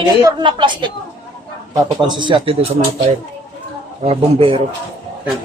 tinidor na plastic. Papapansin si ate doon sa mga fire. Bombero. Ayan.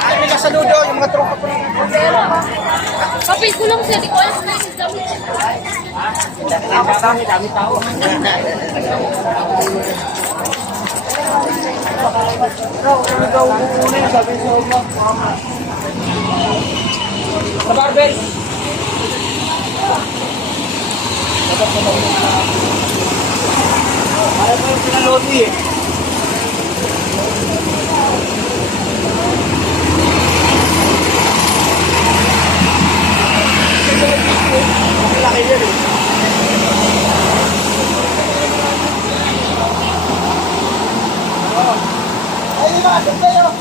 Ay, may saludo yung mga tropa ko. Kapit ko lang siya, di ko alam na yung damit. Dami tao. Sa barbell. Para po yung pinaloti eh. Laki yan eh. Ay, di ba? Asin kayo.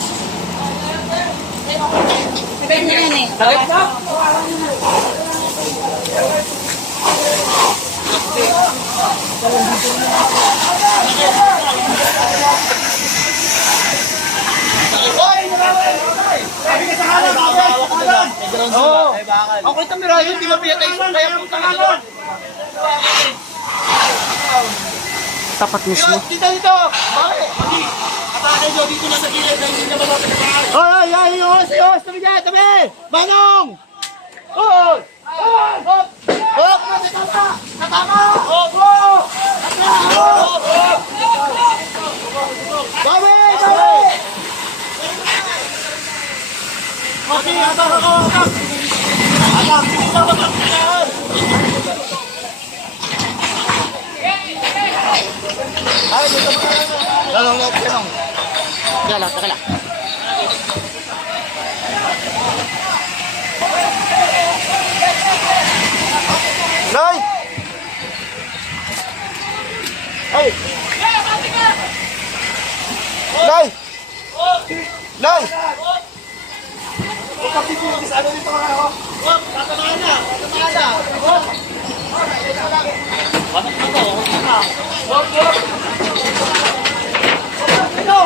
Kapit na yan eh. Sakit na? Oo. Ang kulit ang mirayo, hindi mapiyat ay isang kaya punta ka doon. Tapat mismo. Dito, dito! Bakit? Atake nyo dito na sa gilid na hindi na mabapit ang bahay. Ay, ay, yos! Tabi dyan, tabi! Manong! Oo! Hop! Hop! Natama! Hop! Hop! Hop! Hop! Bawi! Bawi! Okay, atak ako, atak! Atak, hindi na magkakitaan! Ay, dito pa lang! Lalong, lalong! Teka lang, teka lang! Nay! Ay! Nay! Nay! Kapitid, ano dito mga ako? Hop! Tatamaan na! Tatamaan na! Hop! Bakit na to? Hop! Hop! Ito!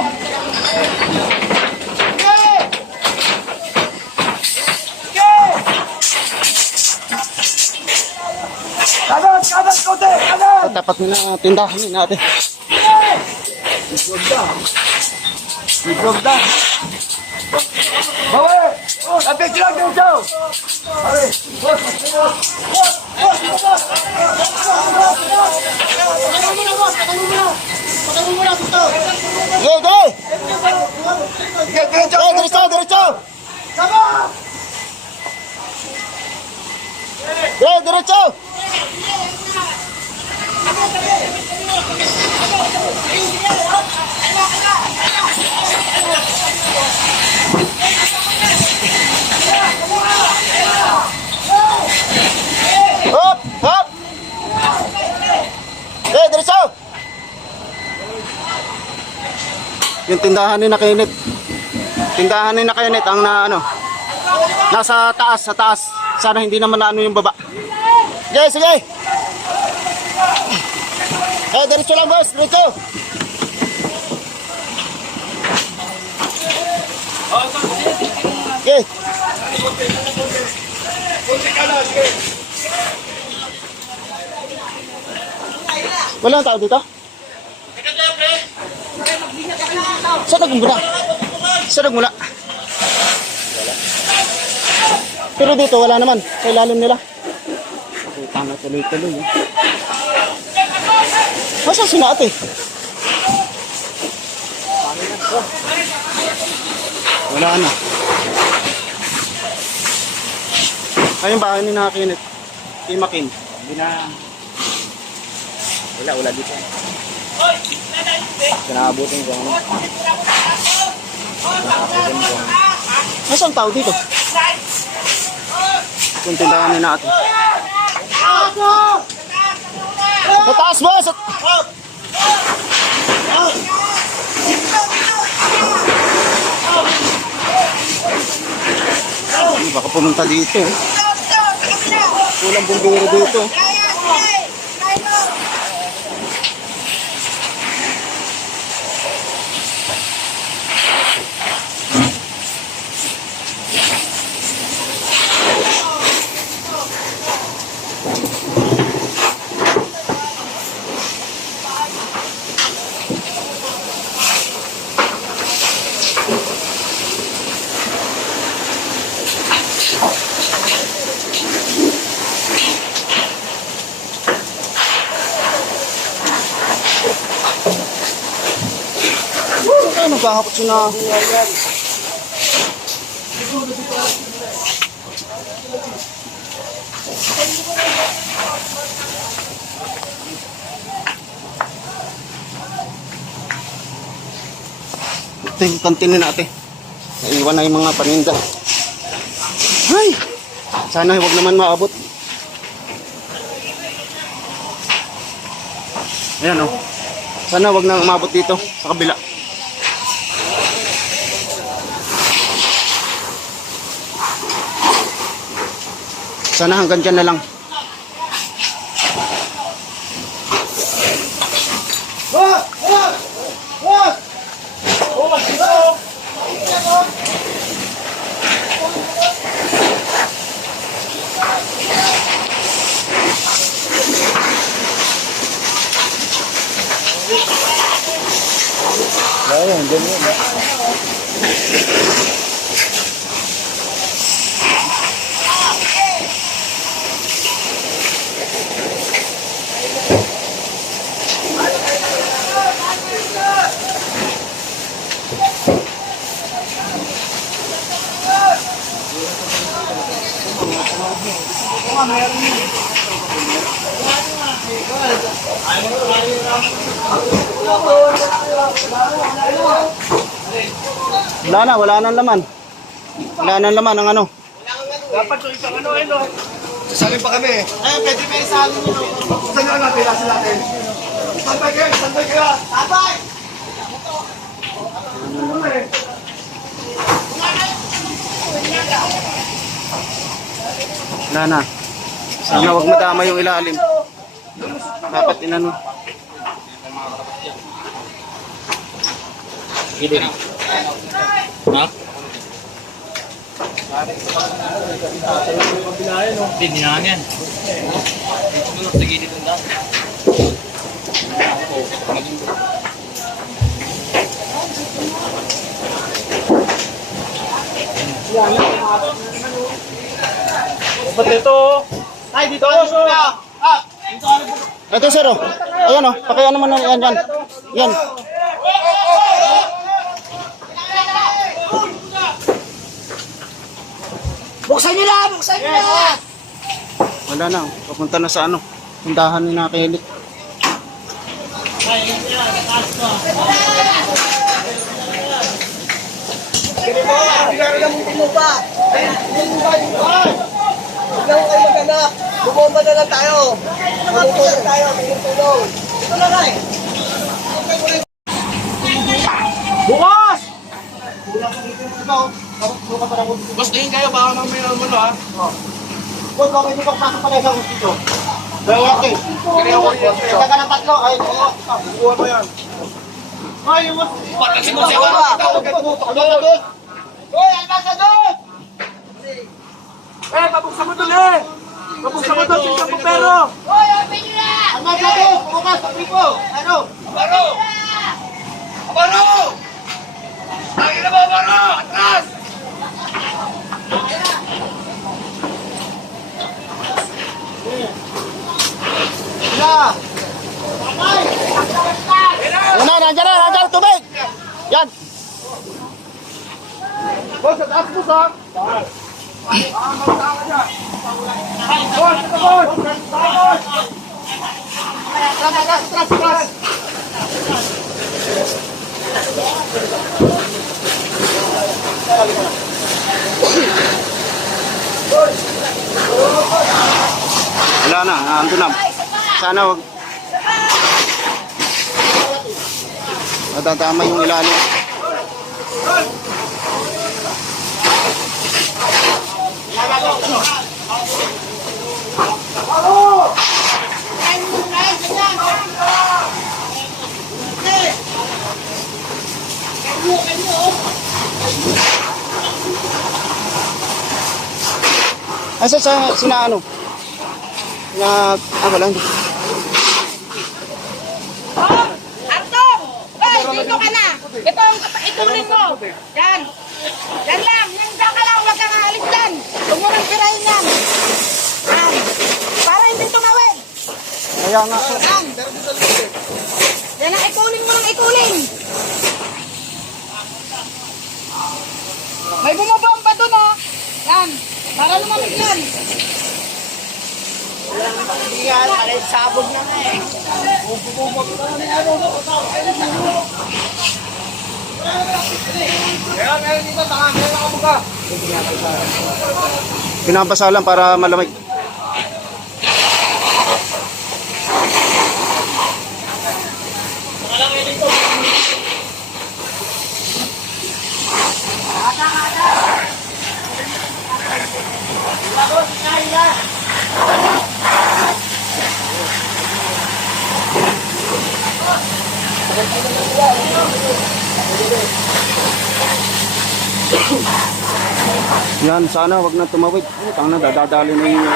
Okay! Okay! Kanan! Kanan! Kote! Kanan! Tapat mo na tindahan ni natin. Ibrogda! Ibrogda! Bawi! Lapit lang dito! Bawi! Patangin mo na dito! Sige, sige! Sige, diretso! Diretso! Diretso! Sama! Sige, diretso! Hop! Hop! Eh, diretso! Yung tindahan ni Nakainit. Tindahan ni Nakainit ang na ano. Nasa taas, sa taas. Sana hindi naman na ano yung baba. Sige, sige. Diretso lang boss, diretso. Okay. Walang tao dito? Saan nagmula? Saan nagmula? Pero dito wala naman. Sa ilalim nila. Tama tuloy-tuloy. Masa si ate? Wala na. Ayun bahay ni Nakinit. Timakin. Hindi na. Wala dito. Kinabutin ko. Nasaan tao dito? Kung tindahan ni natin. Sa taas mo! Baka pumunta dito. Walang bumbero dito. Ano kahapot siya na? Ito yung kantinin natin. Naiwan na yung mga paninda. Ay! Sana huwag naman maabot. Ayan o. Sana huwag nang maabot dito sa kabila. Sana hanggang dyan na lang. Ayan, ganyan. Wala nang laman. Wala nang laman ang ano. Dapat yung isang ano eh, no? Sasalin pa kami. Ayun, pwede may isalin nyo. Saan nyo natin, nasa natin? Santay kayo! Tatay! Wala na. Sana wag madama yung ilalim. Dapat inano. Ha? Hindi, dinangan. Sige, dito na. Ba't ito? Ay, dito ka dito na! Dito ka na. Ito sir oh. Ayan oh. Pakaya naman na yan. Yan. Buksan nyo na! Buksan nyo na! Wala na. Papunta na sa ano. Tindahan ni Nakilit. Gagamutin mo pa! Huwag lang kayo mag-anak! Bumomba na lang tayo! Bumomba na tayo! Tulong! Ito na lang! Bukas! Boss, tingin kayo, baka mamaya mulo ha. Boss, bakit dito pasok pa kayo sa dito? Dahil ako eh. Kaya ka ng tatlo, ay, bukuha mo yan. Ay, yung patasin mo siya. Hoy, almasa doon! Mabuksan mo doon eh! Mabuksan mo doon, sinta mo pero! Hoy, open nyo na! Almasa doon, bukas, sabi ko! Ano? Abaro! Abaro! Lagi na ba, Abaro? Atras! Yan! Yan na, nandiyan tubig! Yan! Boss, sa taas mo sa! Boss! Tras! Wala na, ando na. Sana wag matatama yung ilalim. Asa sa sina ano? Na lang. Artong! Hoy, dito ka na! Ituloy mo! Yan! Yan lang! Yan ka lang! Huwag kang aalis dyan! Huwag mo nang pirahin yan! Yan! Para hindi tumawid! Kaya nga. Yan! Yan ang ikulin mo ng ikulin! May bumabamba doon oh! Yan! Para lumamig yan! Yan, para sabog na nga eh. Pinapasalan para malamig. Yan, sana wag na tumawid. Tang na dadadali na yung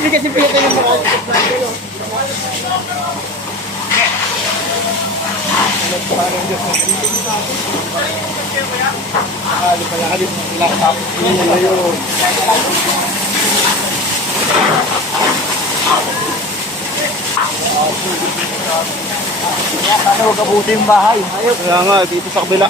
Hindi kasi pinatay yung mga sana wag abuti yung bahay. Kaya nga, dito sa kabila.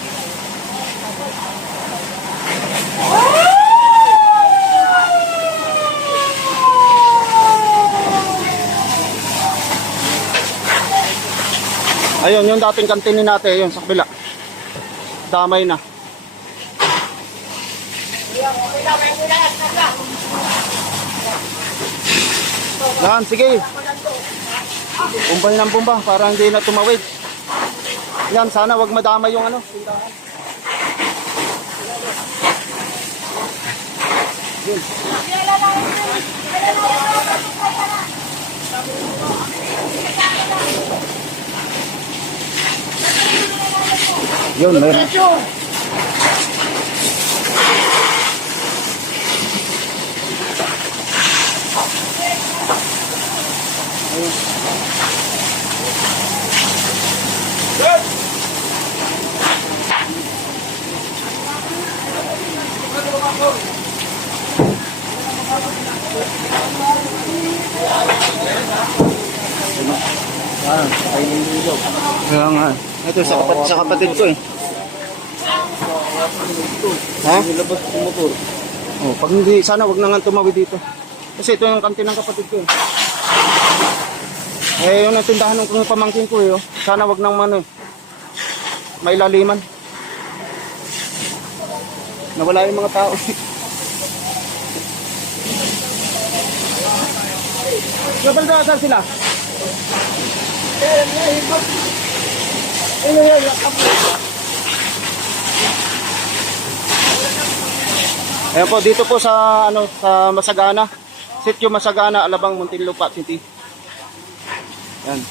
Ayun, yung dating kantinin natin, yun sa kabila. Damay na. Yan, sige. Bumbay ng bumba para hindi na tumawid. Yan, sana wag madamay yung ano. Yun. Yun, meron. Kaya nga. Ito sa kapatid ko eh. Ha? Nilabas yung motor. Oh, pag hindi, sana wag na nga tumawid dito. Kasi ito yung kantin ng kapatid ko eh. Eh, yung natindahan ng pamangkin ko eh. Oh. Sana wag nang ano eh. May laliman. Nawala yung mga tao. Saan sila? Ayan po, dito po sa ano sa Masagana. Sitio Masagana, Alabang, Muntinlupa City. Ayan.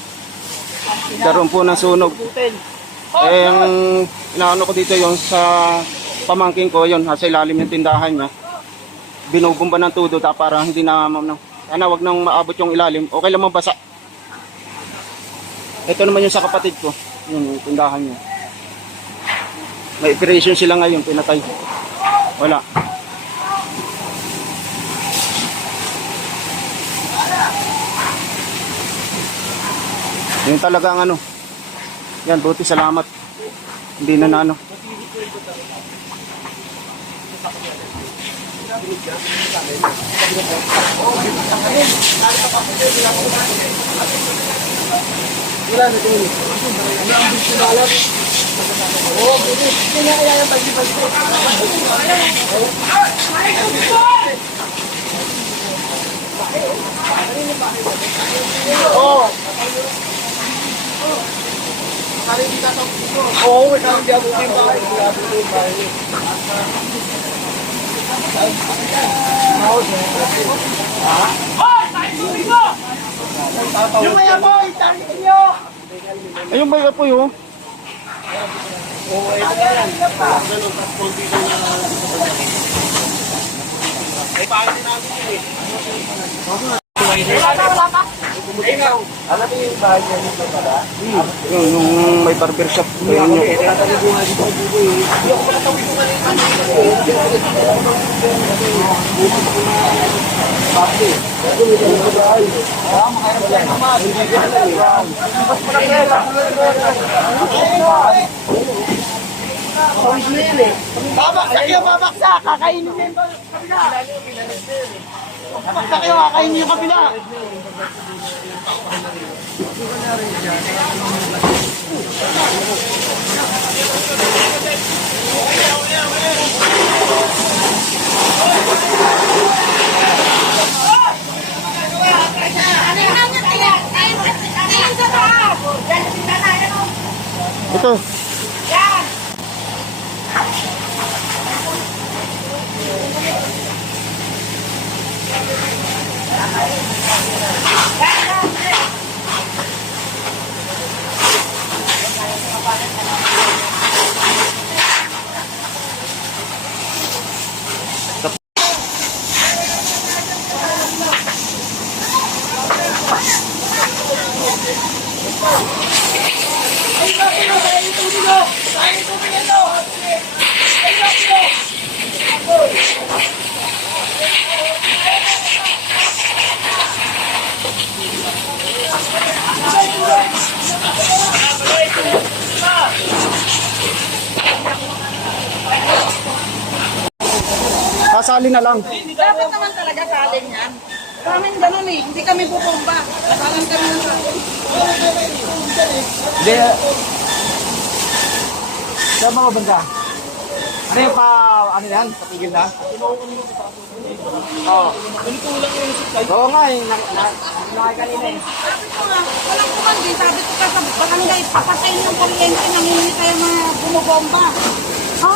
Karoon po ng sunog. Eh, ang inaano ko dito yung sa pamangking ko, yun, nasa ilalim yung tindahan niya. Binubumba ng tudo para hindi na, sana wag nang maabot yung ilalim. Okay lang mabasa. Ito naman yung sa kapatid ko, yung tindahan niya. May operation sila ngayon, pinatay. Wala. Yun talaga ang ano. Yan, buti salamat. Hindi na ano. Oo, may kami diabo yung bahay. Yung may apoy, tarik nyo! Ayun ba yung apoy oh? Yung may barber shop. Ayun yun. Babaksak yung babaksak! Kakainin mo yung kabila! Babaksak yung kakainin yung kabila! Ito. Sasali na lang. Dapat naman talaga salin yan. Kami ganun eh, hindi kami bubomba. Salin kami ng salin. Hindi. Saan mga banda? Ano yung ano yan? Patigil na? Oo. Oo nga eh. Nakay kanina eh. Sabi ko nga, walang kumandi. Sabi ko ka sa barangay, papatayin yung kuryente nang hindi tayo mga bumubomba. Ha?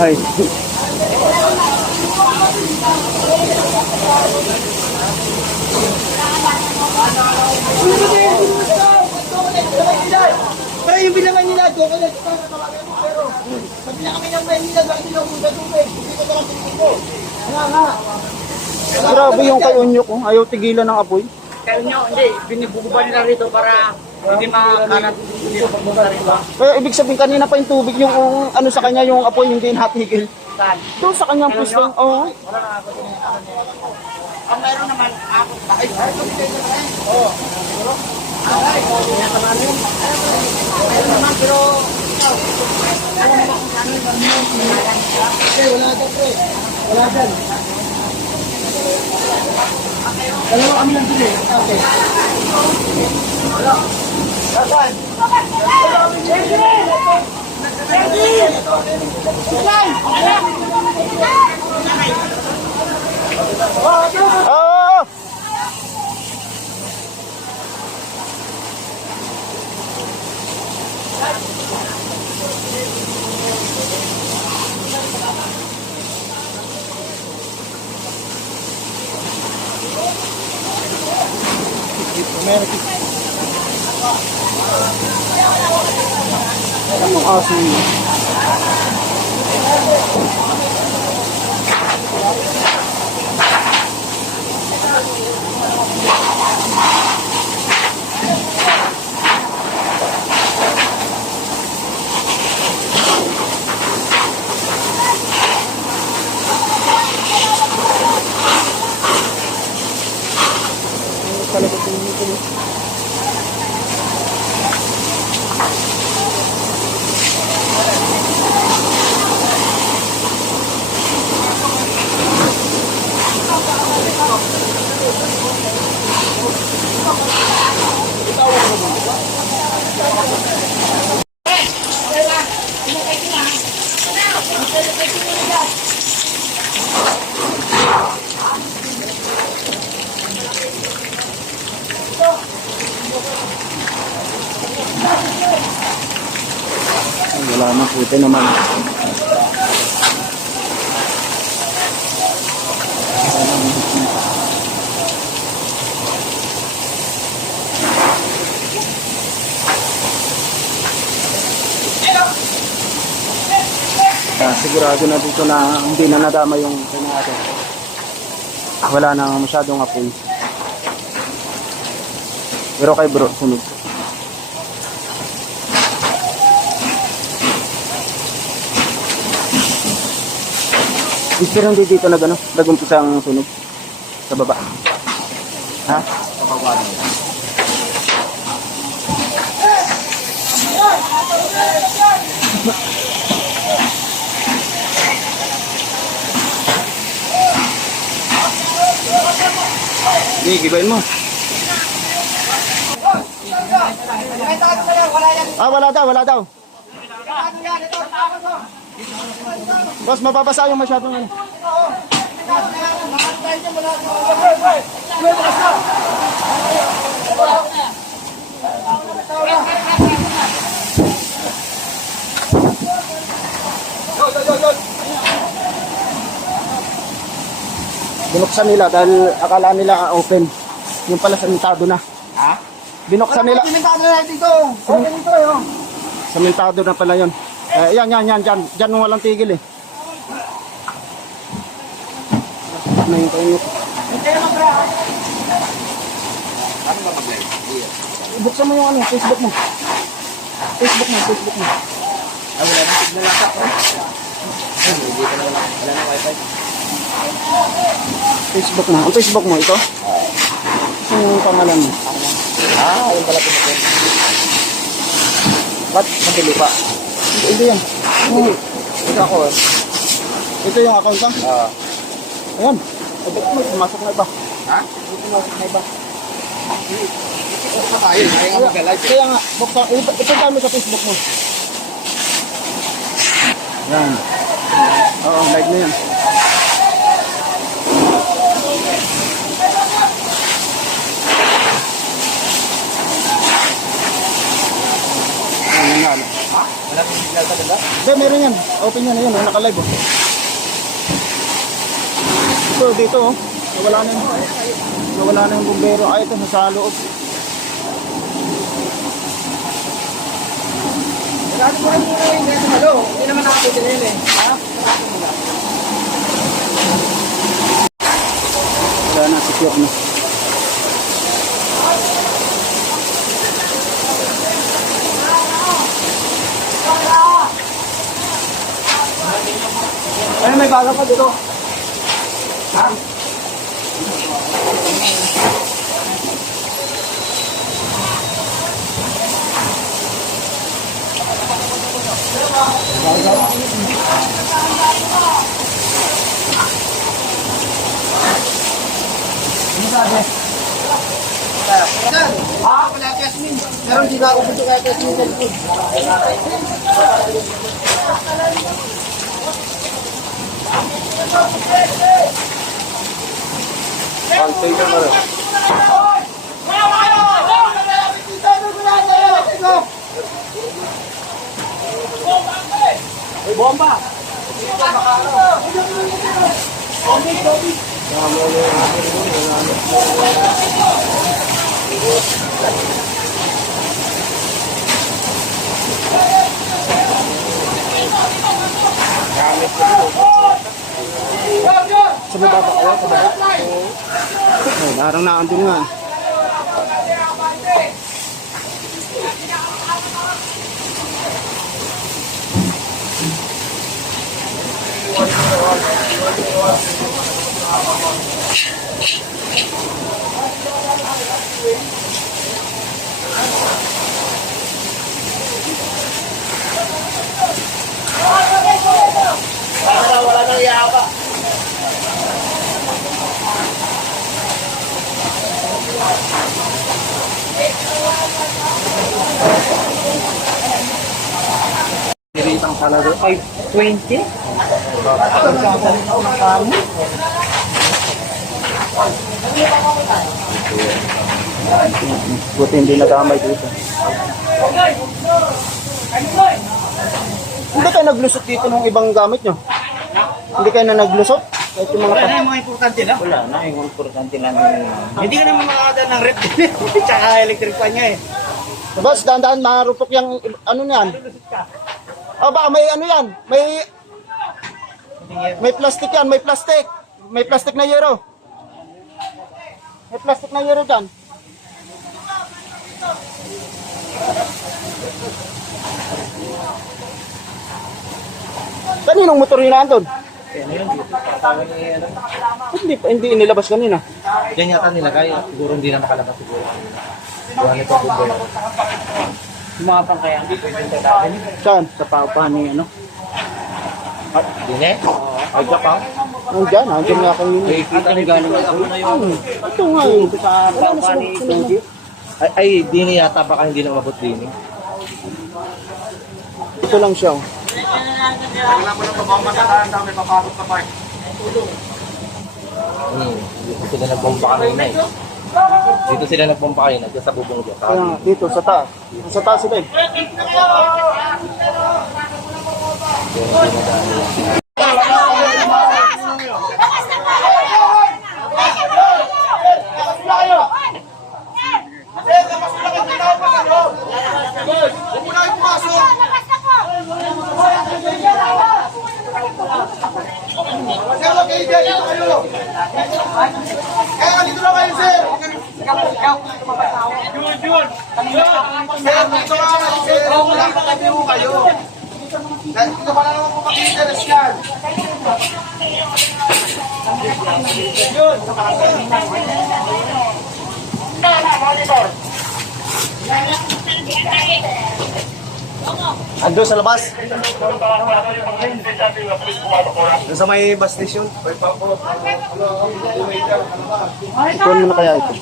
Ay. Pero yung bilangan nila, doon ko na pero sabi na kami ng Maynila, bakit nila kung sa tubig? Hindi ko parang pinigil ko. Grabe yung kay Onyok, oh. Ayaw tigilan ng apoy. Kaya nyo, hindi, binibububa nila rito para hindi makalat. Hindi papunta rito. Kaya ibig sabihin kanina pa yung tubig, yung ano sa kanya, yung apoy hindi natigil. Saan? Doon sa kanyang pwesto. Oo. Ang meron naman, ako, bakit? Oo. Anong aso yun? Wala na, puti naman. Sigurado na dito na hindi na nadama yung kanya natin. Wala na masyadong apoy. Pero kay bro, sunog. Pero hindi dito nag-umpisa ang sunog sa baba. Ha? Sa baba. Hindi, gibain mo. Wala daw. Boss, mababasa yung masyadong ano. Binuksan nila dahil akala nila open. Yung pala samentado na. Ha? Binuksan nila. Simentado na dito. Open ito yun. Samentado na pala yun. Yan, dyan. Dyan walang tigil eh. Na yung kayo. Ano ba mag-live? Buksan mo yung ano, Facebook mo. Facebook mo. Ah, wala na signal lang ako. Ay, hindi ka na wala. Wala na wifi. Facebook mo. Ang Facebook mo, ito? Saan yung pangalan mo? Ayun pala pinag-live. Ba't? Madali pa. Hindi yan. Ito ako. Ito yung account lang. Ayan. Ba't mo pumasok na iba? Ha? Pumasok na iba. Ito na tayo. Ayaw nga mag-live. Kaya nga, buksan. Ito dami sa Facebook mo. Yan. Oo, live na yan. Ayan. Wala pang signal talaga? Hindi, meron yan. Open yan. Ayan, naka-live. Oh. Ito, dito. Oh. Nawala na yung bumbero. Ay, ito, sa loob. Wala mo rin muna yung ganito. Hindi naman nakapit din eh. Ha? Ay, may baga pa dito. Pero hindi na ako gusto kaya Jasmine sa likod. Sa baba pa kayo? Sa baba? Ay, parang naandun nga. Wala nang yaba. Nilitang talaga. 520? Buti hindi nagamay dito. Hindi kayo naglusot dito ng ibang gamit nyo? Hindi kayo na naglusot? Kahit yung mga Wala na yung mga importante lang. Wala na yung importante lang. Hindi ka naman makakadaan ng rep. Tsaka electric fan niya eh. Boss, dahan-dahan marupok yung ano niyan. O baka may ano yan, may plastic yan, may plastic. May plastic na yero. May plastic na yero dyan. Kaninong motor yun naandun? Hindi inilabas kanina. Diyan yata nilagay. Siguro hindi na makalabas siguro. Gawa nito bubo. Yung mga pangkayang pwede natin. Saan? Sa paano yung ano? Dine? Ay, pa? Nandiyan nga kanina. At ang galing ako na yung Ito nga yun. sa paano ni Ay, dine yata. Baka hindi na umabot dine. Ito lang siya. Oh. Wala mo na pamamasataan na may papasok sa park. Dito sila nagbomba kanina eh. Dito sila nagbomba kanina. Diyan sa bubong dyan. Kaya dito sa taas. Sa taas sila eh. Kaya dito lang kayo, sir. Yun. Sir, dito lang kayo, sir. Wala pa kayo. Dito pa lang naman po mag-interest yan. Yun. Ando sa labas. Doon sa may bus station. Ikuan mo na kaya ito.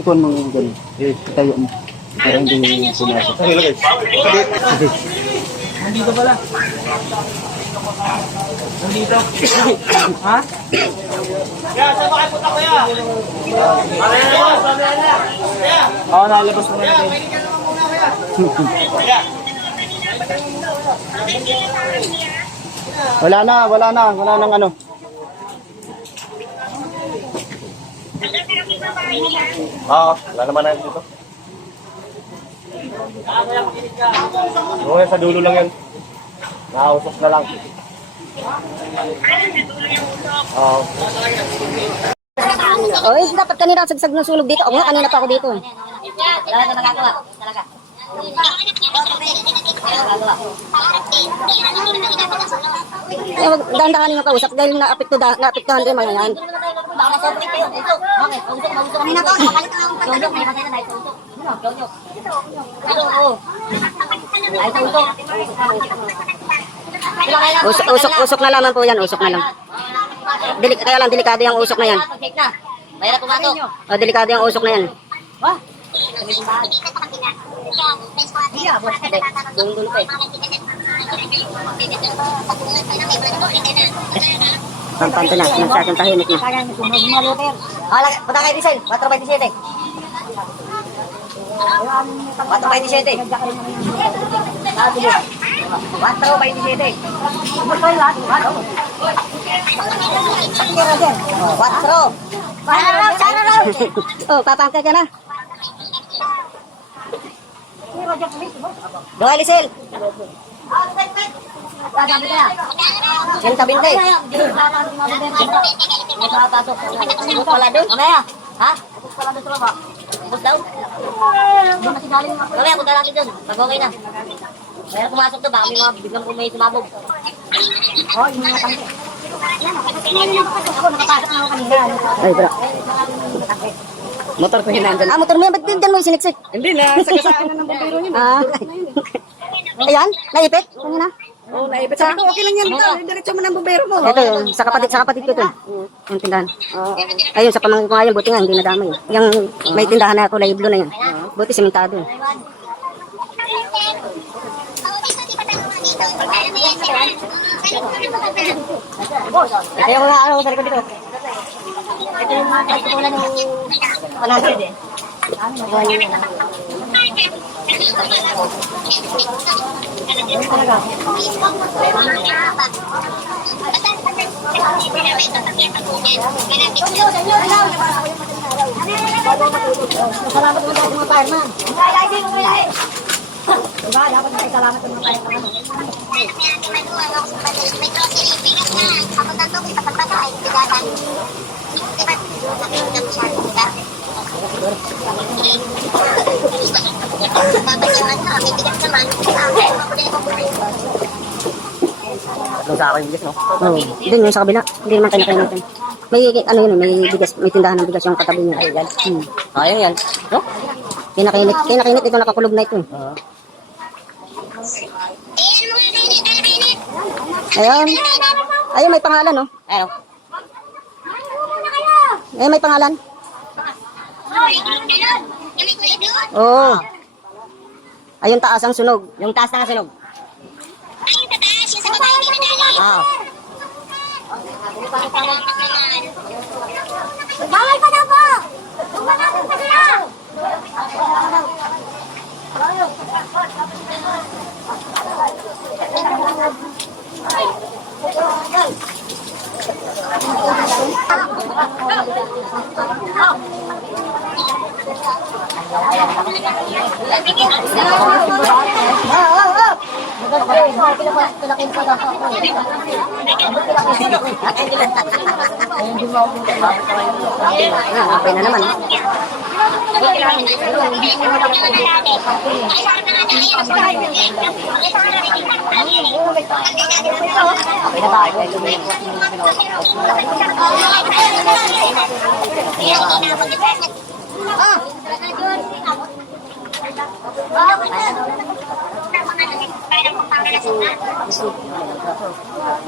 Ikuan mo yung ganun. Itayo mo. Para hindi pumasok. Nandito pala. Nandito. Ha? Kaya, saan ba kayo punta ko yan? Oo, nalabas mo na Kaya, natin. mainit ka naman muna kaya. Wala nang ano. Wala naman na dito. Oo, sa dulo lang yan. Nakausok na lang. Oo. Oh, dapat kanina sagsag ng sulog dito. O nga, kanina pa ako dito. Wala na magagawa. Talaga. Eh, wag dahan-dahanin yung kausap dahil naapektuhan din mga yan. Usok na lamang po yan, usok na lang. Kaya lang, delikado yung usok na yan. Delikado yung usok na yan. Pampanto na, masyadong tahimik na. Punta kayo diesel, 4.27. 4.27. 4. Oh, papangka ka na. Doy, Lisel. Sino sabihin tayo? Wala doon? Mamaya. Ha? Wala doon sa baba. Ubus daw? Mamaya, punta natin doon. Pag okay na. Kaya pumasok to, baka may mga biglang may sumabog. Oh, yung mga tangke. Ako, nakapasok na ako kanina. Ay, bro. Motor ko hinandal. Ah, motor mo yan, ba't dyan mo siniksik? Hindi na, sa kasaan na ng bumbero niya. Ah. Ayan, naipit. Ano na? Oo, naipit. Sabi ko, okay lang yan. Diretso mo ng bumbero mo. Ito yun, sa kapatid ko ito. Yung tindahan. Ayun, sa pamangkin ko nga yun, buti nga, hindi nadamay. Yung may tindahan na kulay blue na yun. Buti simentado. Ayaw ko nga araw sa likod dito. Ito yung mga pagkukulan ng panasod eh. Salamat naman sa mga fireman. Diba, dapat nakisalamat sa mga fireman. Sa akin yung bilis, no? Oo, doon yung sa kabila. Hindi naman kayo natin. May, ano yun, may bigas, may tindahan ng bigas yung katabi niya. Ayan. Ayan yan. No? Kinakinit, ito nakakulog na ito. Ayun. Ayun, may pangalan, no? Ayun. Ayun, may pangalan. Oo. Ayun, taas ang sunog. Yung taas na sunog. Ah. Bawal pa na po! Tumanapin pa sila! Okay na naman.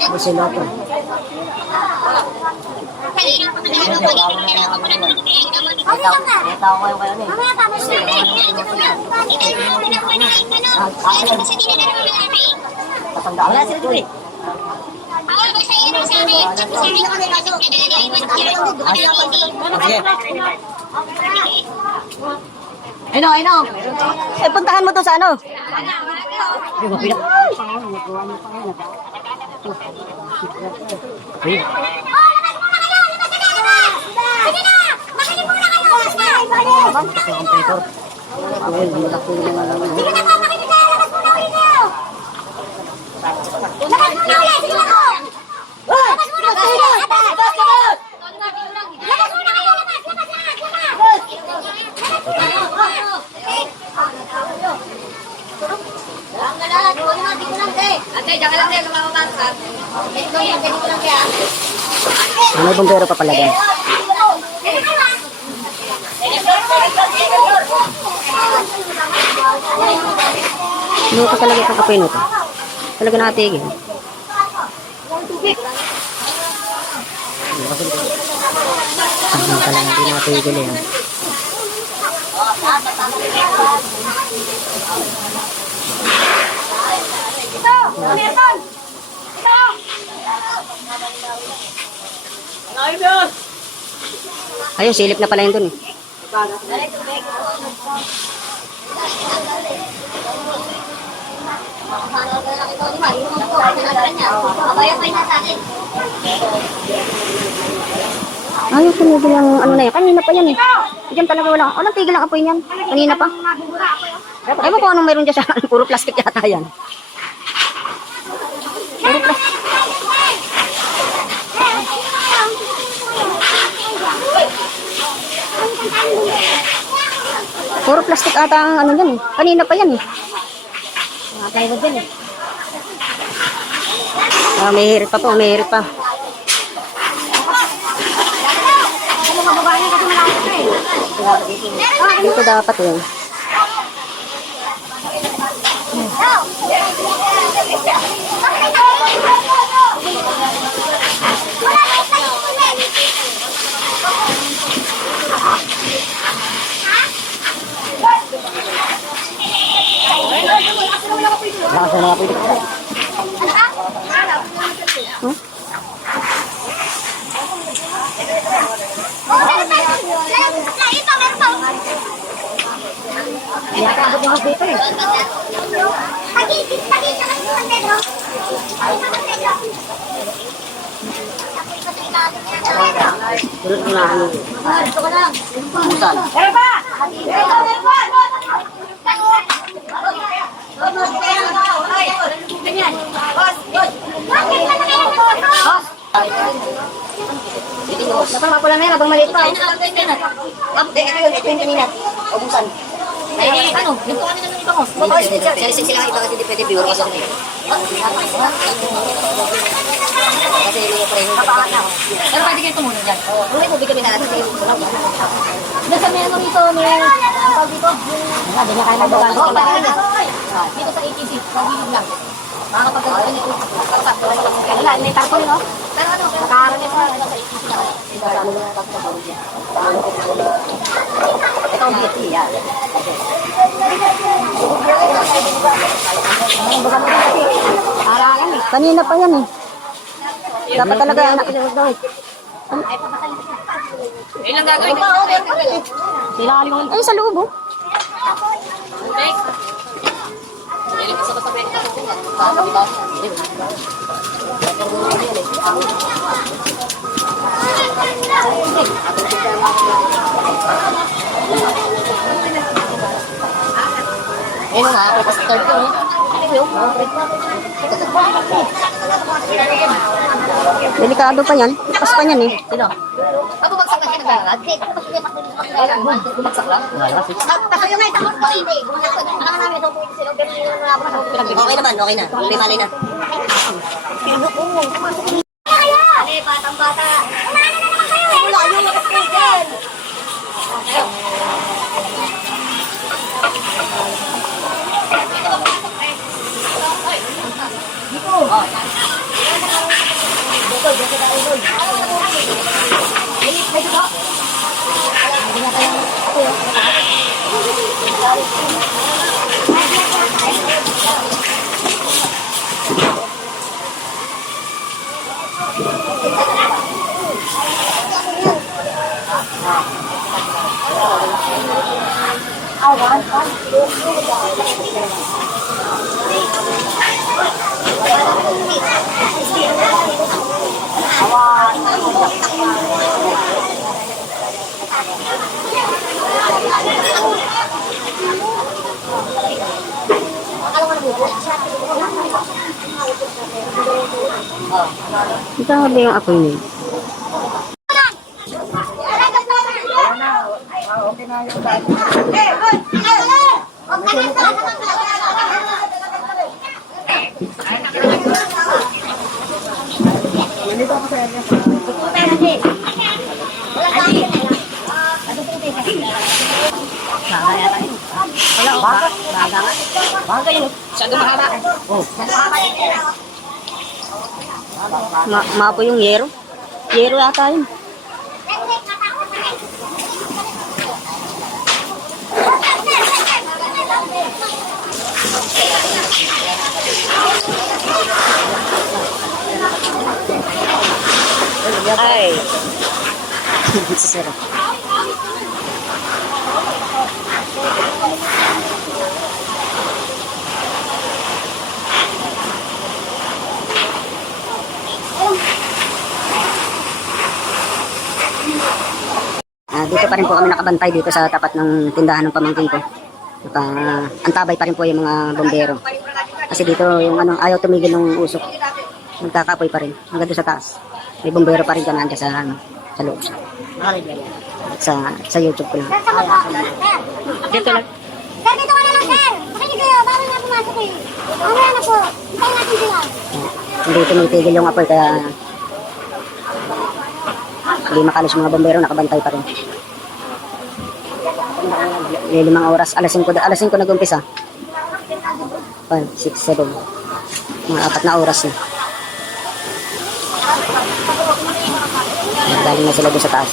Busiloto. Wala sila dito eh. Ayun. Eh, puntahan mo to sa ano? Ate, diyan ka lang din, lumabas ka. Ito yung ganito lang kaya. May bumbero pa pala din. Ano ka talaga itong kape nito? Talaga nakatigil. Ano talaga hindi nakatigil yan. Ayun, silip na pala yun dun eh. Ayun, tumigil yung ano na yan. Kanina pa yan eh. Diyan talaga wala. Walang tigil ang apoy niyan. Kanina pa. Ay mo kung anong mayroon dyan sa puro plastic yata yan. Puro plastic. Puro plastic ata ang ano dyan eh. Kanina pa yan eh. Mga plywood dyan eh. Ah, may hirit pa po, may hirit pa. Dito dapat yun. Baka sa mga pwede ka. Hmm? Tulad ko na ano. Gusto ko lang. Busan. Dapat mapula na yan, abang maliit pa. Ito yung kanina. Ubusan. Eh, ano? Dito kami na ng iba mo. Sila iba kasi hindi pwede viewer kasi ako. Kasi yung pareho. Pero pwede kayo tumulong dyan. Hindi mo bigyan na natin. Doon sa meron dito, may ang tawag dito. Sabi niya kaya nagbagaan sa kila. Dito sa ATC, sa bilog lang. Makakapagdala nito. Wala, may tarpon, no? Pero ano, nakaharap niya sa ATC na. Ito ang BT, yan. Kanina pa yan eh. Dapat talaga anak. Ilang gagawin? Ay, sa loob oh. Ayun nga, ako sa third ko. Delikado pa yan. Ipas pa yan eh. Sino? Ako bumagsak lang kinagagad. Bumagsak lang? Tayo nga, ito mo hindi. Bumagsak. Alam namin ito po sila. Pero wala ako na. Okay naman, okay na. May malay na. Ali, batang-bata. Umahan na naman kayo eh. Wala yung makasagyan. Grabe yung apoy niya. Okay na yun. Mapo yung yero. Yero yata yun. Ay. Sisira. Dito pa rin po kami nakabantay dito sa tapat ng tindahan ng pamangkin ko. Antabay pa rin po yung mga bombero. Kasi dito yung ayaw tumigil ng usok. Nagkakapoy pa rin hanggang doon sa taas. May bombero pa rin dyan nandiyan sa loob. Sa YouTube ko lang. Dito lang. Sir, dito ka na lang, sir. Makinig kayo, bago nga pumasok eh. Mamaya na po. Hintayin natin sila. Hindi tumitigil yung apoy kaya hindi makalis yung mga bombero, nakabantay pa rin. 5 oras, alas 5 nag-umpisa. 5, 6, 7. Mga 4 na oras eh. Galing na sila doon sa taas.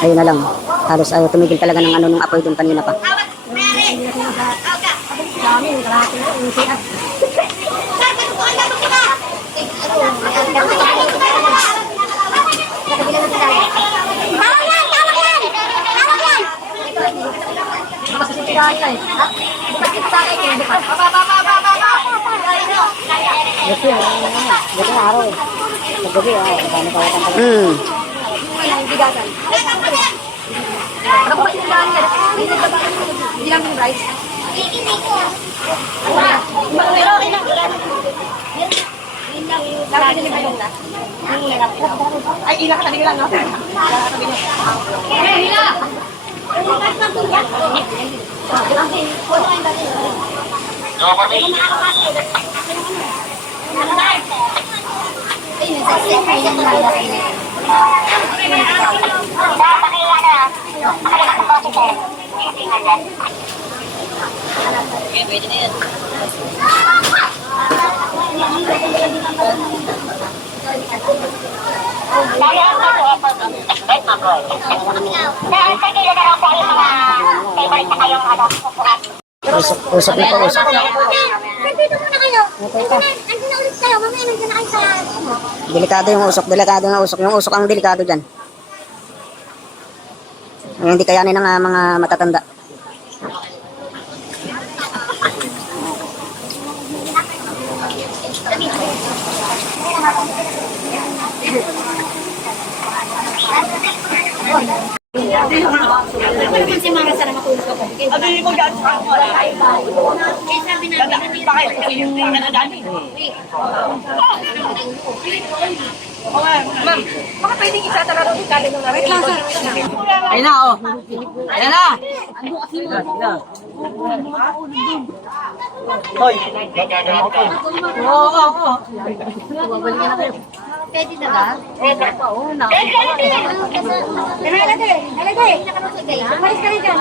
Ayun na lang. Halos ayaw tumigil talaga ng nung apoy doon kanina pa. Ay, ilang ka lang, no? Usap na po, usap. Dito muna kayo. Andun na ulit kayo. Mamaya nandun na kayo sa... Delikado yung usok, Yung usok ang delikado dyan. Hindi kayanin ng mga matatanda. Si Mara sana matulog ako. Ano yung mag-daan sa ako? Kaya sabi namin, Bakit? Yung daan Ma'am, baka pwedeng isa talaga yung kali nung narin. Wait lang, sir. Ayun na, oh. Ayun na. Hoy. Oo. pwede na ba? Pwede pa, oo na. Nalagay. Malis ka rin dyan.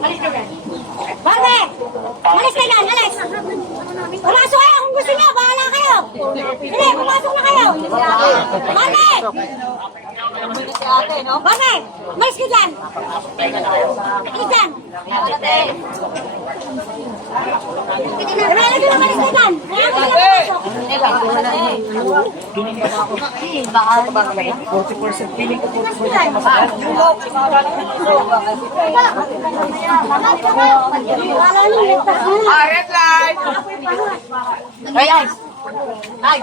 Malis ka dyan. Bakit? Malis ka dyan, alis. Pumasok kayo kung gusto nyo, bahala kayo. Hindi, pumasok na kayo. Bakit? Bakit? Malis ka dyan. Malis dyan. Nalagay na malis ka dyan. Red light! Ay!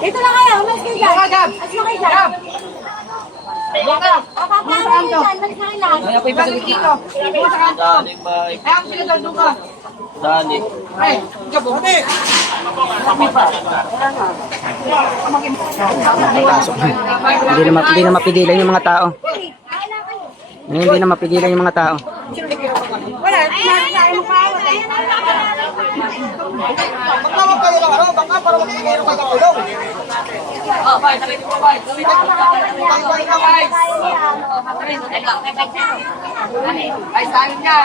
Dito na kayo, umalis kayo dyan. Alis mo kayo dyan. Buka. Saan to? Ay, ako'y balik dito. Saan to? Ay, ako sila doon, Buka. Dali. Ay, ikaw, Buka. Hindi na mapigilan yung mga tao. Hindi na mapigilan yung mga tao. Wala. Magtawag kayo ng ano, baka para magbigay kayo ng tulong. Ay, saan niya?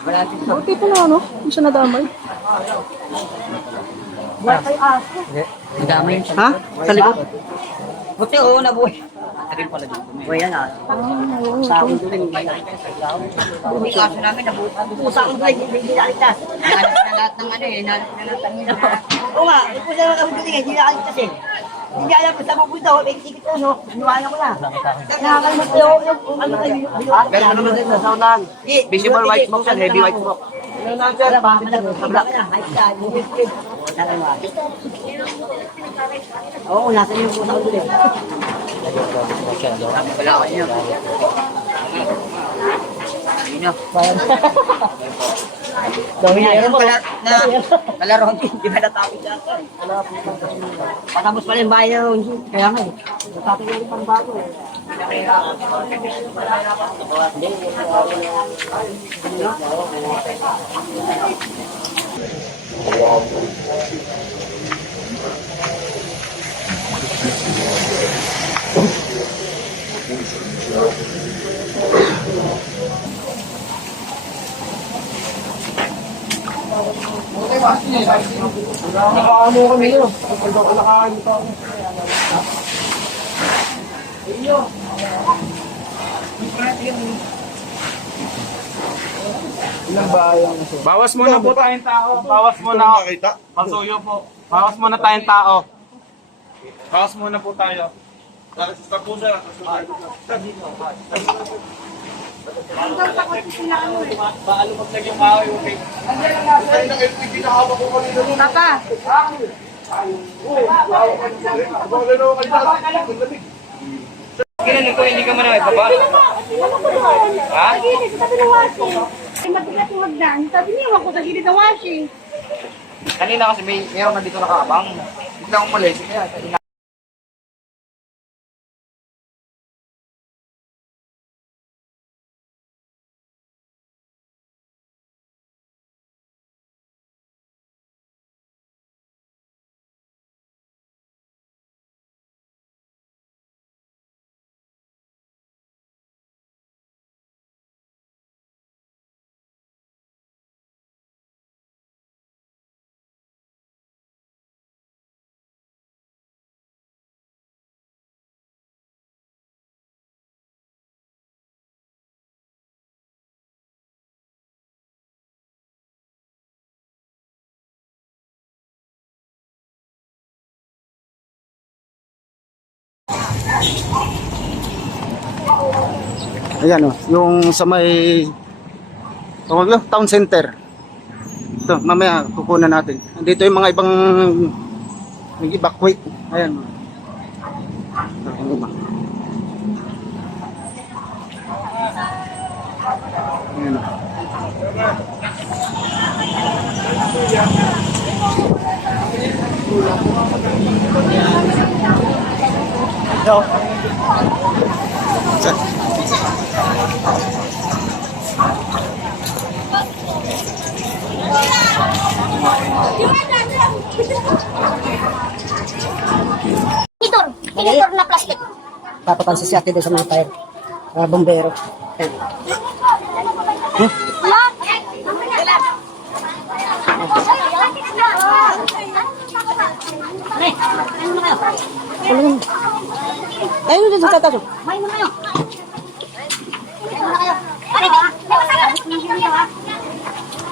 Buti pa na, ano? Hindi siya nadamay. Nadamay yun siya. Ha? Sa likod? Buti oo, nabuhay. Buhay yan ah. Saon ko rin. Hindi kaso namin, nabuhay ko rin. Hindi nakaligtas. Nahanap na lahat ng ano eh. Nahanap na lahat ng ino. Oo nga, ito na kami doon eh. Hindi nakaligtas eh. Hindi alam ko sa pupunta ko. May tikit na no. Inuwanan ko na. Nakakalimot ko yung ano kayo. Pero ano ba din sa saunan? Visible white smoke yan, heavy white smoke. Oo, nasa yung pusa ko doon eh. Wala niyo. Dami na yung kalaro hindi ba natapos dito eh. Patapos pa rin bahay na Ronji. Kaya nga eh. Natapos na rin pang bago eh. Nakaano kami yun. Nakaano pa ako. Ilang bayang ito? Bawas muna po tayong tao. Bawas muna. Pasuyo po. Bawas muna tayong tao. Bawas muna po tayo. Paalo maglag yung kahoy, okay? Papa. Kailan ko hindi ka man ay baba? Ha? Sa tabi ng washing. Matigas yung magdaan. Sabi niya, wag ko sa gilid ng washing. Kanina kasi mayroon na dito nakaabang. Bigla akong malis. Ayan o, yung sa may town center. Ito, mamaya kukunan natin. Dito yung mga ibang nag-evacuate. Ayan o. Ito, yung iba. Ayan o. Tinitor na plastic. Papapansin si ate doon sa mga fire. Bombero. Ayan. Ayun doon sa tatas. May mo kayo. May mo kayo. Ano ba?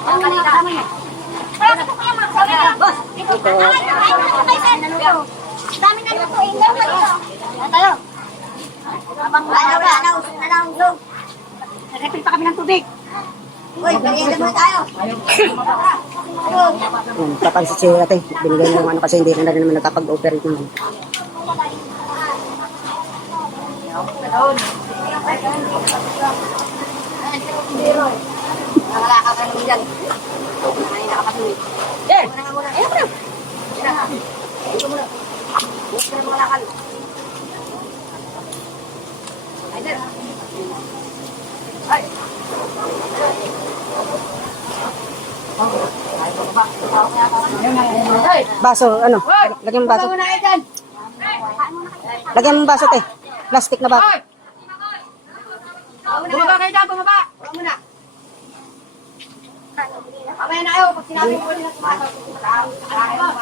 Ang kanila kami. Para sa kuya mga sabi. Boss, ito. Dami na ingat kayo. Tayo. Usok na lang, usok. Nag-refill pa kami ng tubig. Uy, merienda muna tayo. Yan, papansin si ate. Binigay ng ano kasi hindi na rin naman nakapag-operate naman. Wala ka pa naman dyan. Ay, nakapatuloy. Eh! Ayun mo na. Ito muna. Ito mo na kal. Ay, dyan. Ay. Baso, ano? Lagyan mo baso. Muna kayo dyan. Lagyan mo baso, te. Plastic na baso. Bumaba kayo dyan, bumaba. Bumaba muna. Mamaya na kayo, pag sinabi ko ulit na sumasok.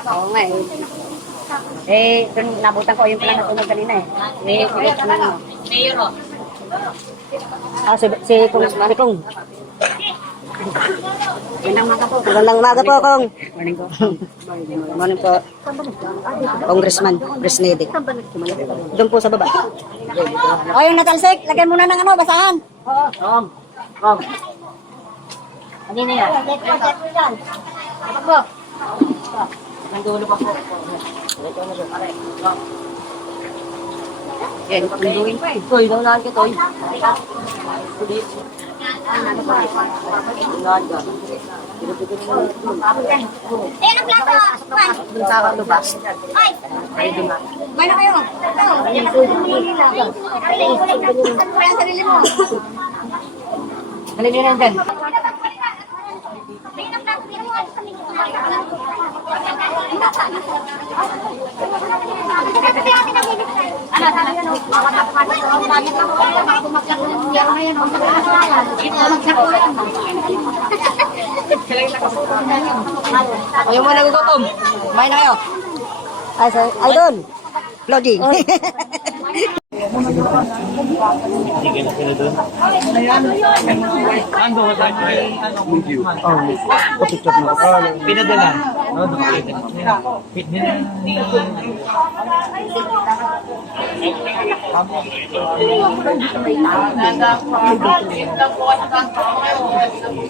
Oo nga eh. Eh, dun, nabutan ko yung pala natunog kanina eh. Mayor o. Si Kung Manikong. Magandang maga po. Magandang umaga po, Kong. Morning po. Morning po. Congressman, Brisnede. Doon po sa baba. O, yung natalsik, lagyan muna ng ano, basahan. Kanina yan. Takbo. Nanggulo pa po. Yan, pagduin pa eh. Toy, naunahan ka, Toy. Eh, ang plato. Juan. Dun sa lubas. Ay. Kumain na kayo. Saan mo yung sarili mo? Dali nyo rin dyan. Ayaw mo nagugutom. Kumain na kayo. Ay, sir. Idol. Lodi. Pinadala. Ni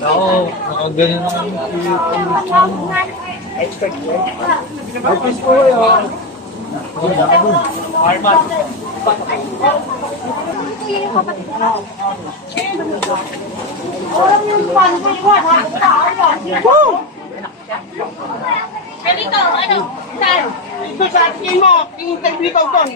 Oo, nakaganon Dito, ano? Saan? Ito sa atin mo. Interview ko doon.